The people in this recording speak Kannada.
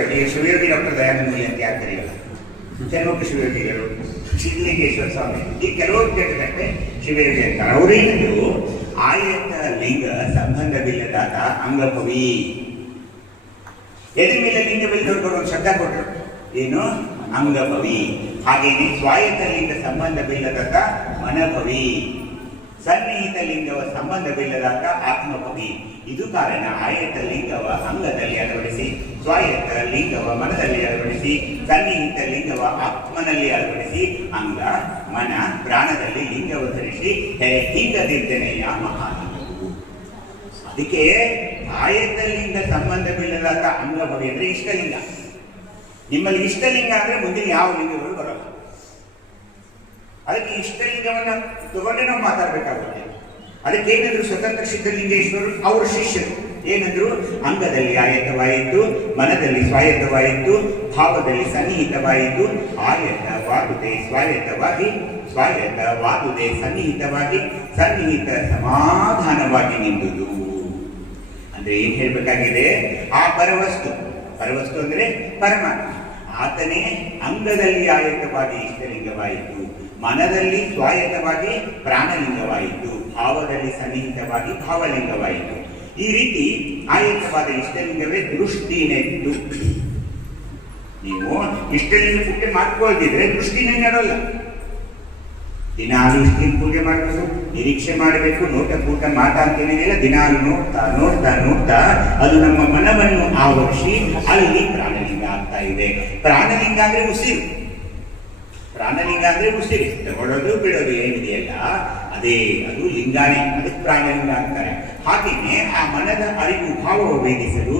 ಗೊತ್ತಿರಲಿ, ಶಿವಯೋಗಿ ಡಾಕ್ಟರ್ ದಯಾನಂದ ಮೂಲೆ ಅಂತ ಯಾರು ಕರೆಯಲ್ಲ, ಕೆಲವೊಬ್ಬರು ಶಿವಯೋಗಿಗಳು, ಸಿದ್ಧಲಿಂಗೇಶ್ವರ ಸ್ವಾಮಿ, ಈ ಕೆಲವರು ಕೇಳಿದಷ್ಟೇ ಶಿವಯೋಗಿ ಅಂತಾರೆ. ಅವರೇನಿದ್ರು ಆಯತ ಲಿಂಗ ಸಂಬಂಧವಿಲ್ಲದಾದ ಅಂಗಭವಿ. ಎದ್ರ ಮೇಲೆ ಲಿಂಗವಿಲ್ಲದವ್ರು ಒಂದು ಶಬ್ದ ಕೊಟ್ಟರು, ಏನು ಅಂಗಭವಿ. ಹಾಗೇನೆ ಸ್ವಾಯತ್ತ ಲಿಂಗ ಸಂಬಂಧವಿಲ್ಲದಾದ ಮನಭವಿ, ಸನ್ನಿಹಿತ ಲಿಂಗವ ಸಂಬಂಧವಿಲ್ಲದಾದ ಆತ್ಮಭವಿ. ಇದು ಕಾರಣ ಆಯತ ಲಿಂಗವ ಅಂಗದಲ್ಲಿ ಅಳವಡಿಸಿ, ಸ್ವಾಯತ್ತ ಲಿಂಗವ ಮನದಲ್ಲಿ ಅಳವಡಿಸಿ, ಸನ್ನಿಹಿತ ಲಿಂಗವ ಆತ್ಮನಲ್ಲಿ ಅಳವಡಿಸಿ, ಅಂಗ ಮನ ಪ್ರಾಣದಲ್ಲಿ ಲಿಂಗವ ಧರಿಸಿ ಹಿಂಗದಿದ್ದನೆಯ ಮಹಾಲಿಂಗವು. ಅದಕ್ಕೆ ಆಯತ ಲಿಂಗ ಸಂಬಂಧವಿಲ್ಲದಾದ ಅಂಗಭವಿ ಅಂದ್ರೆ ಇಷ್ಟಲಿಂಗ. ನಿಮ್ಮಲ್ಲಿ ಇಷ್ಟಲಿಂಗ ಅಂದ್ರೆ ಮುಂದಿನ ಯಾವ ಲಿಂಗಗಳು ಬರಲ್ಲ. ಅದಕ್ಕೆ ಇಷ್ಟಲಿಂಗವನ್ನ ತಗೊಂಡೆ ನಾವು ಮಾತಾಡ್ಬೇಕಾಗುತ್ತೆ. ಅದಕ್ಕೆ ಏನಂದ್ರು ಸ್ವತಂತ್ರ ಸಿದ್ಧಲಿಂಗೇಶ್ವರರು ಅವರ ಶಿಷ್ಯರು ಏನಂದ್ರು, ಅಂಗದಲ್ಲಿ ಆಯತವಾಯಿತು, ಮನದಲ್ಲಿ ಸ್ವಾಯತ್ತವಾಯಿತು, ಭಾವದಲ್ಲಿ ಸನ್ನಿಹಿತವಾಯಿತು, ಆಯತವಾದುದೇ ಸ್ವಾಯತ್ತವಾಗಿ, ಸ್ವಾಯತ್ತವಾದುದೇ ಸನ್ನಿಹಿತವಾಗಿ, ಸನ್ನಿಹಿತ ಸಮಾಧಾನವಾಗಿ ನಿಂದುದು. ಅಂದ್ರೆ ಏನ್ ಹೇಳ್ಬೇಕಾಗಿದೆ, ಆ ಪರವಸ್ತು ಅಂದ್ರೆ ಪರಮಾತ್ಮ, ಆತನೇ ಅಂಗದಲ್ಲಿ ಆಯತವಾಗಿ ಇಷ್ಟಲಿಂಗವಾಯಿತು, ಮನದಲ್ಲಿ ಸ್ವಾಯತ್ತವಾಗಿ ಪ್ರಾಣಲಿಂಗವಾಯಿತು, ಭಾವದಲ್ಲಿ ಸನ್ನಿಹಿತವಾಗಿ ಭಾವಲಿಂಗವಾಯಿತು. ಈ ರೀತಿ ಆಯತವಾದ ಇಷ್ಟಲಿಂಗವೇ ದೃಷ್ಟಿನೆಟ್ಟು. ನೀವು ಇಷ್ಟಲಿಂಗ ಪೂಜೆ ಮಾಡ್ಕೊಳ್ದಿದ್ರೆ ದೃಷ್ಟಿನೇ ನಡೋಲ್ಲ. ದಿನಾಲು ಇಷ್ಟಿನ ಪೂಜೆ ಮಾಡಬೇಕು, ನಿರೀಕ್ಷೆ ಮಾಡಬೇಕು, ನೋಟ ಕೂಟ ಮಾತಾಡ್ತೇನೆಲ್ಲ ದಿನಾಲು ನೋಡ್ತಾ ನೋಡ್ತಾ ನೋಡ್ತಾ ಅದು ನಮ್ಮ ಮನವನ್ನು ಆವರಿಸಿ ಅಲ್ಲಿ ಪ್ರಾಣಲಿಂಗ ಆಗ್ತಾ ಇದೆ. ಪ್ರಾಣಲಿಂಗ ಅಂದ್ರೆ ಉಸಿರು, ಪ್ರಾಣಲಿಂಗ ಅಂದ್ರೆ ಉಸಿರು, ತಗೊಳ್ಳೋದು ಬಿಡೋದು ಏನಿದೆಯಲ್ಲ ಅದೇ ಅದು ಲಿಂಗಾನೇ, ಅದಕ್ಕೆ ಪ್ರಾಣಲಿಂಗ ಅಂತಾರೆ. ಹಾಗೆಯೇ ಆ ಮನದ ಅರಿವು ಭಾವವ ವೇದಿಸಲು